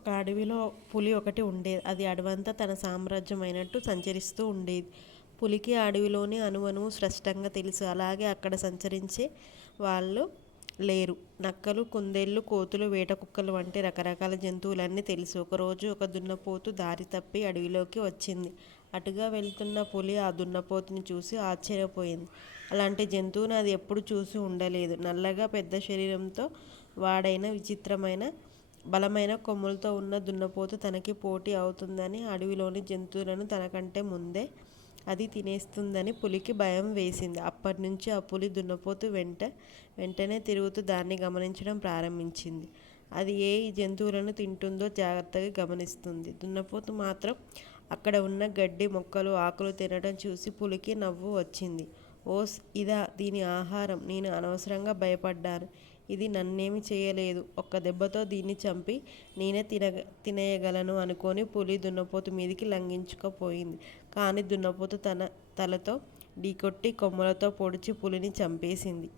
ఒక అడవిలో పులి ఒకటి ఉండేది అది అడవంతా తన సామ్రాజ్యం అయినట్టు సంచరిస్తూ ఉండేది. పులికి ఆ అడవిలోని అణువణువు స్పష్టంగా తెలుసు. అలాగే అక్కడ సంచరించే వాళ్ళు లేరు. నక్కలు కుందేళ్ళు కోతులు వేట కుక్కలు వంటి రకరకాల జంతువులన్నీ తెలుసు. ఒకరోజు ఒక దున్నపోతు దారి తప్పి అడవిలోకి వచ్చింది. అటుగా వెళ్తున్న పులి ఆ దున్నపోతుని చూసి ఆశ్చర్యపోయింది. అలాంటి జంతువుని అది ఎప్పుడు చూసి ఉండలేదు. నల్లగా పెద్ద శరీరంతో వాడైన విచిత్రమైన బలమైన కొమ్ములతో ఉన్న దున్నపోతు తనకి పోటీ అవుతుందని అడవిలోని జంతువులను తనకంటే ముందే అది తినేస్తుందని పులికి భయం వేసింది. అప్పటి నుంచి ఆ పులి దున్నపోతు వెంట వెంటనే తిరుగుతూ దాన్ని గమనించడం ప్రారంభించింది. అది ఏ జంతువులను తింటుందో జాగ్రత్తగా గమనిస్తుంది. దున్నపోతు మాత్రం అక్కడ ఉన్న గడ్డి మొక్కలు ఆకులు తినడం చూసి పులికి నవ్వు వచ్చింది. ఓస్ ఇదా దీని ఆహారం. నేను అనవసరంగా భయపడ్డాను. ఇది నన్నేమి చేయలేదు. ఒక్క దెబ్బతో దీన్ని చంపి నేనే తిన తినేయగలను అనుకొని పులి దున్నపోతు మీదికి లంఘించుకుపోయింది. కానీ దున్నపోతు తన తలతో ఢీకొట్టి కొమ్మలతో పొడిచి పులిని చంపేసింది.